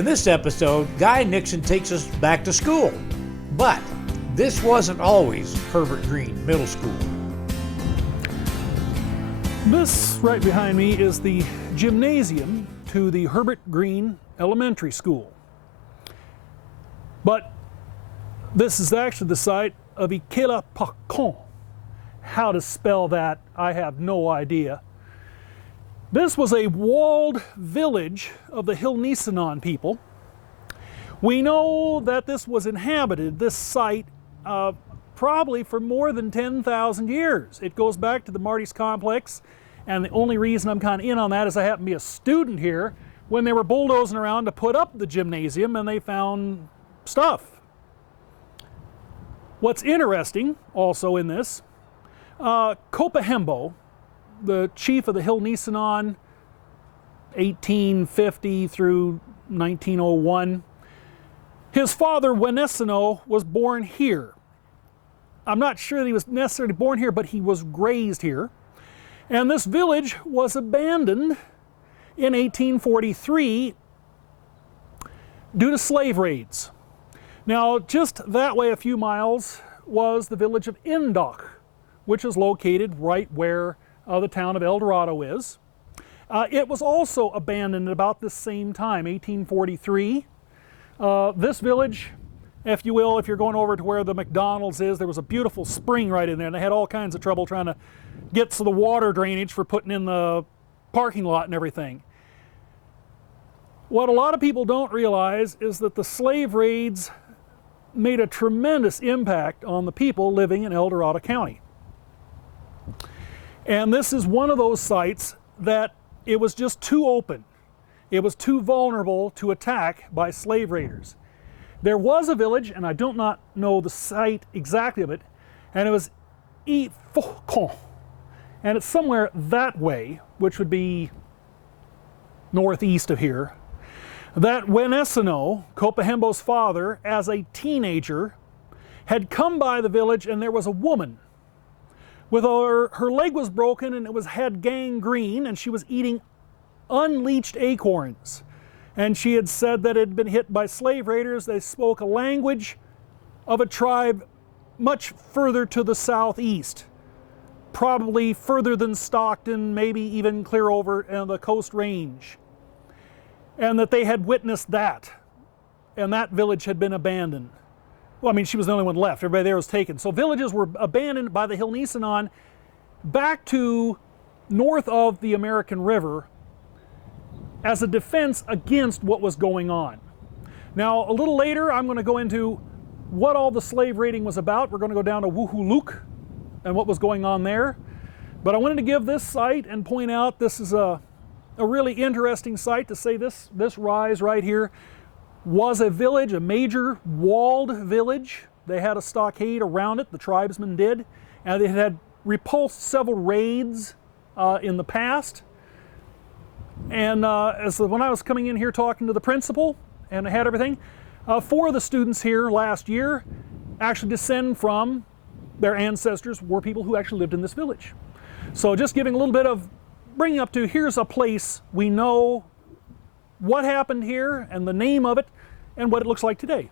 In this episode, Guy Nixon takes us back to school. But this wasn't always Herbert Green Middle School. This right behind me is the gymnasium to the Herbert Green Elementary School. But this is actually the site of Ikela-Pakon. How to spell that, I have no idea. This was a walled village of the Haudenosaunee people. We know that this was inhabited, this site, probably for more than 10,000 years. It goes back to the Marty's Complex, and the only reason I'm kind of in on that is I happen to be a student here when they were bulldozing around to put up the gymnasium and they found stuff. What's interesting also in this, Kopahembo, the chief of the Haudenosaunee, 1850 through 1901, his father, Wenesano, was born here. I'm not sure that he was necessarily born here, but he was raised here. And this village was abandoned in 1843 due to slave raids. Now, just that way a few miles was the village of Indoc, which is located right where the town of El Dorado is. It was also abandoned at about the same time, 1843. This village, if you will, if you're going over to where the McDonald's is, there was a beautiful spring right in there, and they had all kinds of trouble trying to get to the water drainage for putting in the parking lot and everything. What a lot of people don't realize is that the slave raids made a tremendous impact on the people living in El Dorado County. And this is one of those sites that it was just too open. It was too vulnerable to attack by slave raiders. There was a village, and I do not know the site exactly of it, and it was Ifokon. And it's somewhere that way, which would be northeast of here, that Wenesano, Kopahembo's father, as a teenager, had come by the village, and there was a woman with her leg was broken and had gangrene, and she was eating unleached acorns. And she had said that it had been hit by slave raiders. They spoke a language of a tribe much further to the southeast, probably further than Stockton, maybe even clear over the Coast Range. And that they had witnessed that, and that village had been abandoned. Well, I mean, she was the only one left. Everybody there was taken. So villages were abandoned by the Haudenosaunee back to north of the American River as a defense against what was going on. Now, a little later, I'm going to go into what all the slave raiding was about. We're going to go down to Wuhuluk and what was going on there. But I wanted to give this site and point out this is a really interesting site to say this rise right here was a village, a major walled village. They had a stockade around it, the tribesmen did, and they had repulsed several raids in the past. And when I was coming in here talking to the principal and I had everything, 4 of the students here last year actually descend from their ancestors were people who actually lived in this village. So just giving a little bit of bringing up to here's a place we know what happened here and the name of it and what it looks like today.